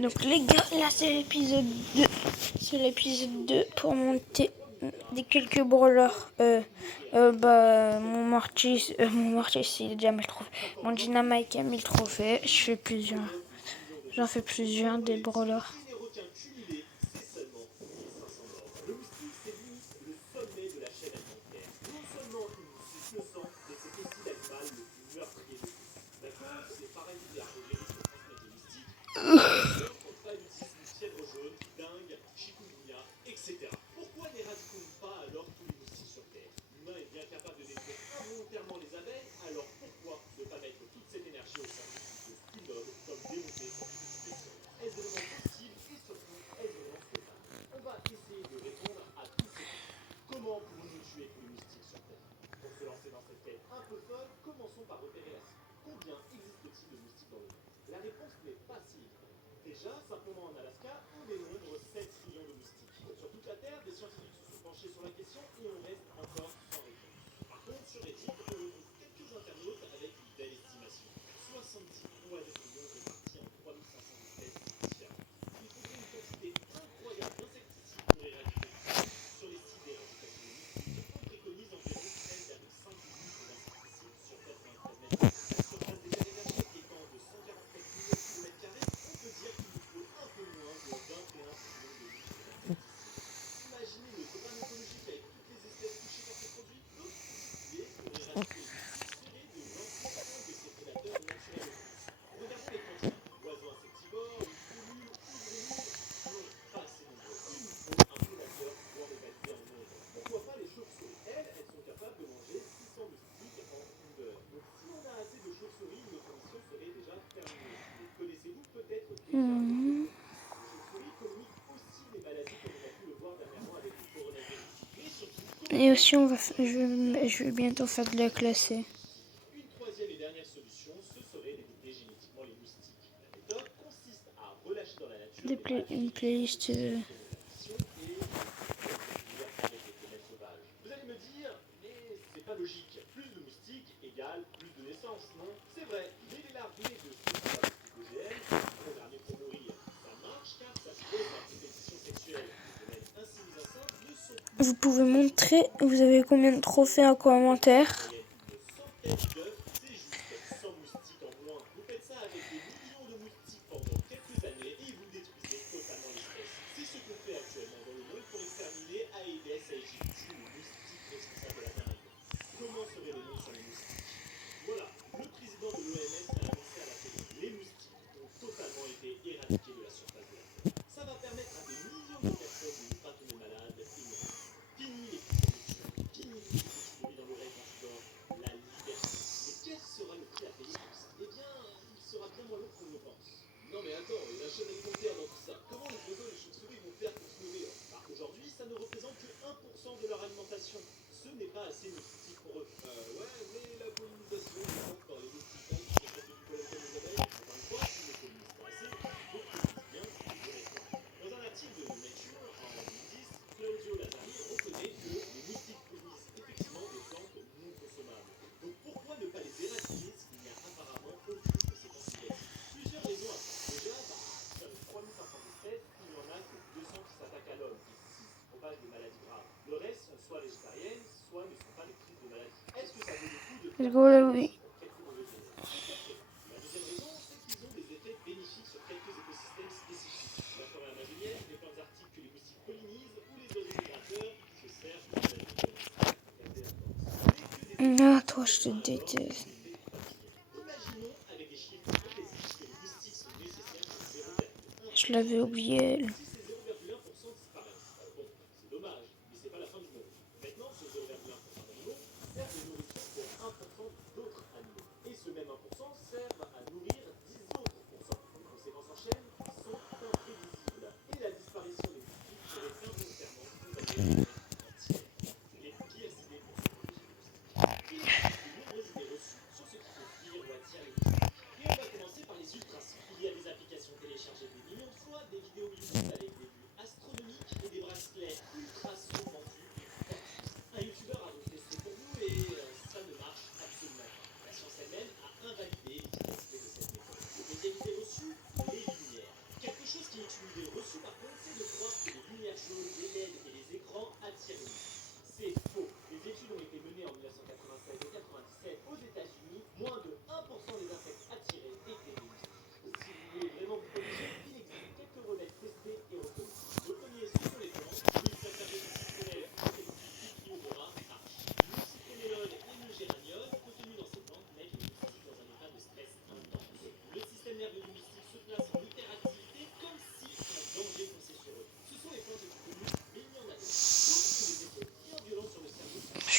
Donc les gars, là c'est l'épisode 2. C'est l'épisode 2 pour monter des quelques brawlers. Mon Mortis, il est déjà 1000 trophées. Mon Dynamite a 1000 trophées. J'en fais plusieurs des brawlers. Et aussi, je vais bientôt faire de la classée. Une playlist. Vous pouvez montrer, vous avez combien de trophées en commentaire. Let's go là, oui. Ah, toi, je te déteste. Je l'avais oublié, elle.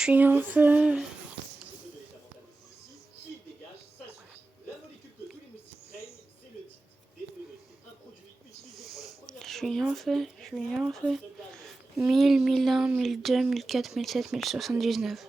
suis en feu. Je suis en feu, je suis en feu. 1000, 1001, 1002, 1004, 1007, 1079.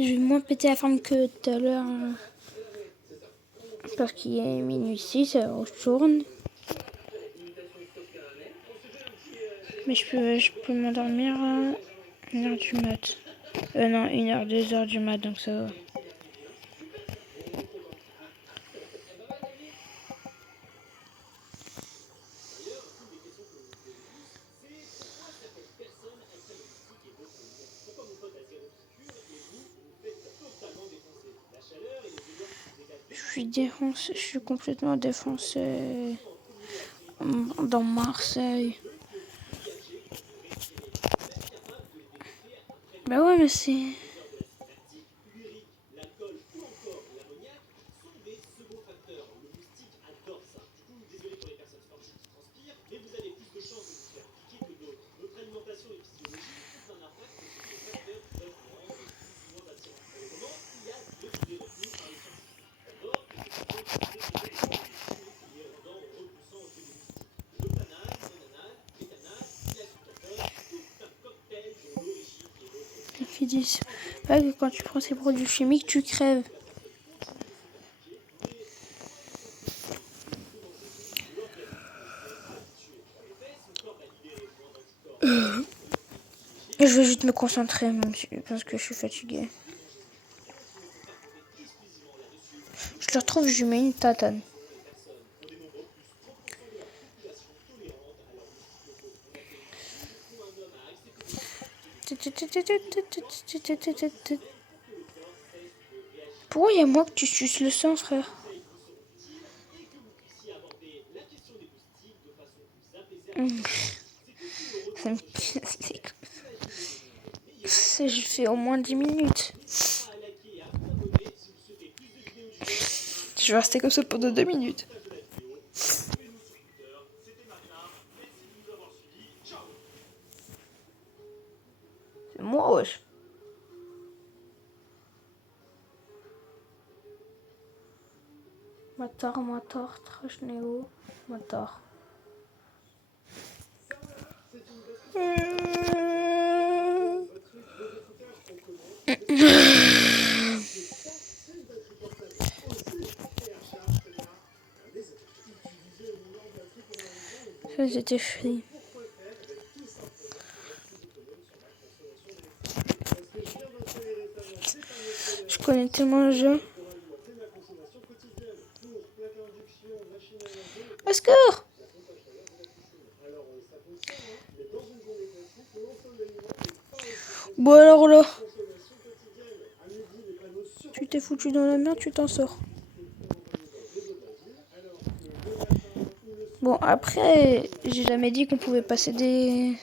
Je vais moins péter la forme que tout à l'heure. Parce qu'il est minuit 6, alors je tourne. Mais je peux m'endormir à 1h du mat. Non, 1h, 2h du mat, donc ça va. Je suis complètement défoncé dans Marseille. Bah ouais, mais c'est... Ils disent pas que quand tu prends ces produits chimiques, tu crèves. Je vais juste me concentrer parce que je suis fatiguée. Je le retrouve, je lui mets une tatane. Pourquoi il y a moi que tu suces le sang, frère? Je fais au moins 10 minutes. Je vais rester comme ça pendant 2 minutes. C'est moi, wesh. Motor, trash néo, motor. Ça, j'étais free. Je connais tellement le jeu. Au secours! Bon alors là, tu t'es foutu dans la merde, tu t'en sors. Bon après, j'ai jamais dit qu'on pouvait passer des...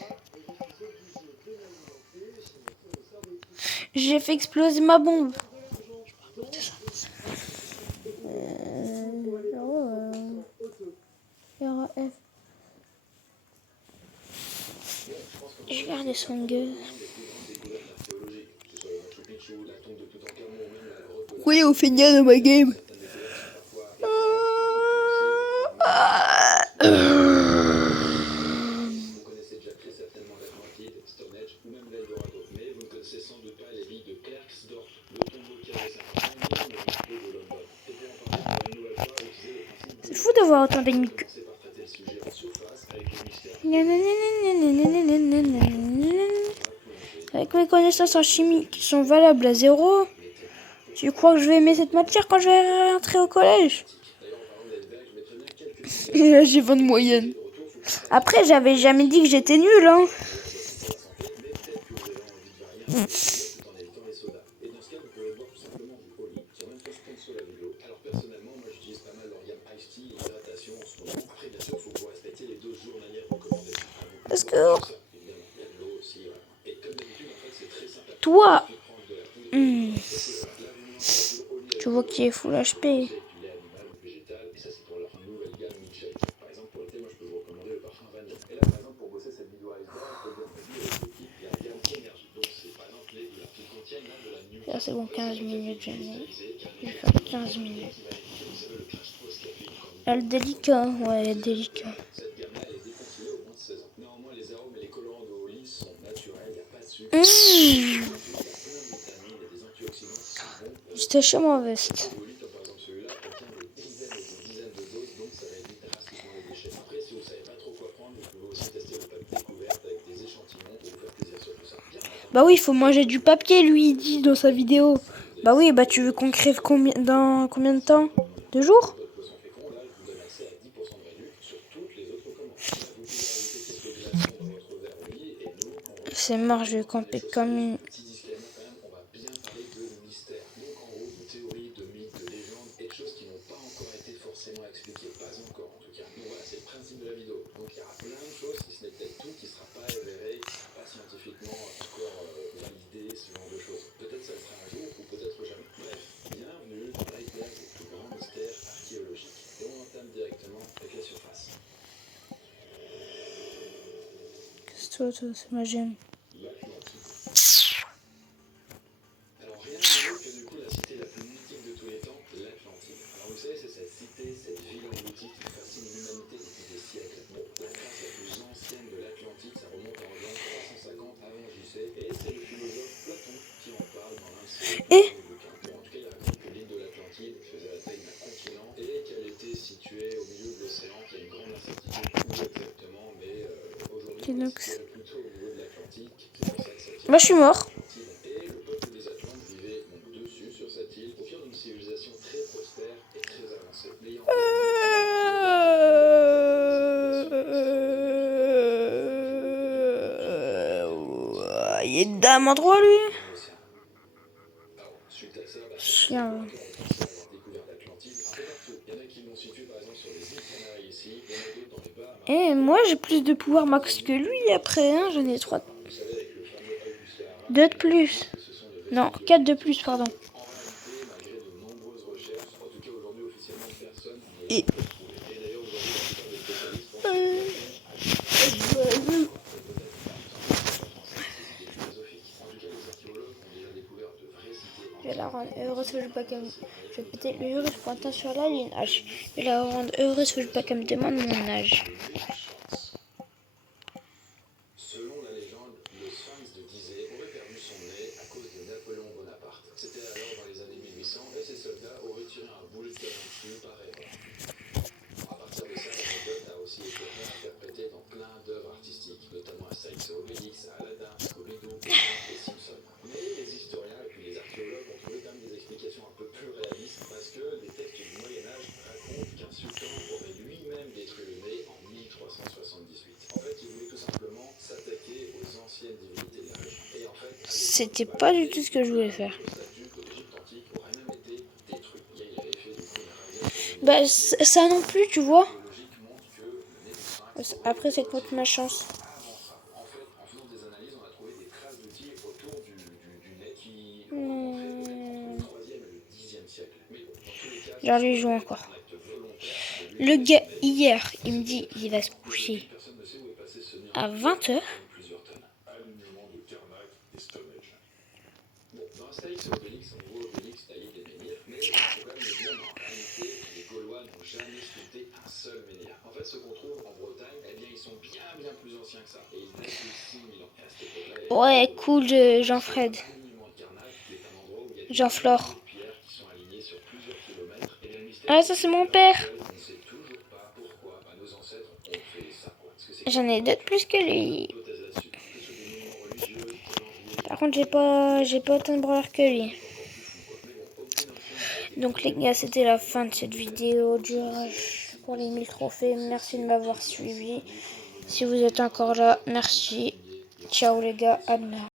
J'ai fait exploser ma bombe. RAF. Je vais garder son gueule. Oui, on fait bien dans ma game. C'est fou d'avoir autant d'ennemis que... Avec mes connaissances en chimie qui sont valables à 0, tu crois que je vais aimer cette matière quand je vais rentrer au collège? Et là, j'ai 20 de moyenne. Après, j'avais jamais dit que j'étais nulle, hein. toi, tu vois qu'il est full HP. Là, c'est bon, 15 minutes, je vais faire 15 minutes. Ah, le délicat, ouais, délicat. J'étais chez ma veste. Bah oui, il faut manger du papier, lui, il dit dans sa vidéo. Bah oui, bah tu veux qu'on crève dans combien de temps? 2 jours? C'est mort, je vais camper comme une... Toi, c'est ma gemme. Alors rien de mieux que du coup la cité la plus mythique de tous les temps, l'Atlantide. Alors vous savez, c'est cette cité, cette ville engloutie qui fascine l'humanité depuis des siècles. Bon, la trace la plus ancienne de l'Atlantide, ça remonte à environ 350 avant JC, et c'est le philosophe Platon qui en parle dans l'un de ses bouquins. Bon, en tout cas, il raconte que l'île de l'Atlantide faisait la taille d'un continent et qu'elle était située au milieu de l'océan, qu'il y a une grande incertitude où exactement, mais aujourd'hui, c'est plutôt au niveau de l'Atlantique. C'est pour ça que ça tient. Moi, je suis mort. Il est dame en droit, lui. Chien. Et moi, j'ai plus de pouvoir max que lui après, hein. J'en ai 3. 2 de plus. Non, 4 de plus, pardon. Et... Je vais la rendre heureuse que je pas qu'elle... Je vais péter le virus pour atteindre sur la ligne H. Je vais la rendre heureuse que je pas qu'elle me demande mon âge. Selon la légende, le sphinx de Gizeh aurait perdu son nez à cause de Napoléon Bonaparte. C'était alors dans les années 1800 et ses soldats auraient tiré un boule de canon dessus par erreur. À partir de ça, la méthode a aussi été réinterprétée dans plein d'œuvres artistiques, notamment Astérix et Obélix, Aladdin, Scooby-Doo et Simpson. Mais les historiens et puis les archéologues ont trouvé quand même des explications un peu plus réalistes parce que les textes du Moyen-Âge racontent qu'un sultan aurait lui-même détruit le nez en 1378. En fait, il voulait tout simplement s'attaquer aux anciennes divinités de la région. Et en fait, c'était pas du tout ce que je voulais faire. Bah, ça non plus, tu vois. Après, c'est contre ma chance. J'allais jouer encore. Le gars, hier, il me dit il va se coucher à 20h. Dans Astérix et Obélix, on voit Obélix tailler des menhirs, mais il faut quand même le dire, en réalité, les Gaulois n'ont jamais sculpté un seul menhir. En fait, ce qu'on trouve en Bretagne, eh bien, ils sont bien plus anciens que ça. Et ils datent de 6000 ans. À cette époque-là, ouais, cool, Jean-Fred. Jean-Flore. Ah, ça, c'est mon père. J'en ai 2 de plus que lui. Par contre, j'ai pas autant de brawlers que lui. Donc les gars, c'était la fin de cette vidéo du rush pour les 1000 trophées. Merci de m'avoir suivi. Si vous êtes encore là, merci. Ciao les gars, à demain.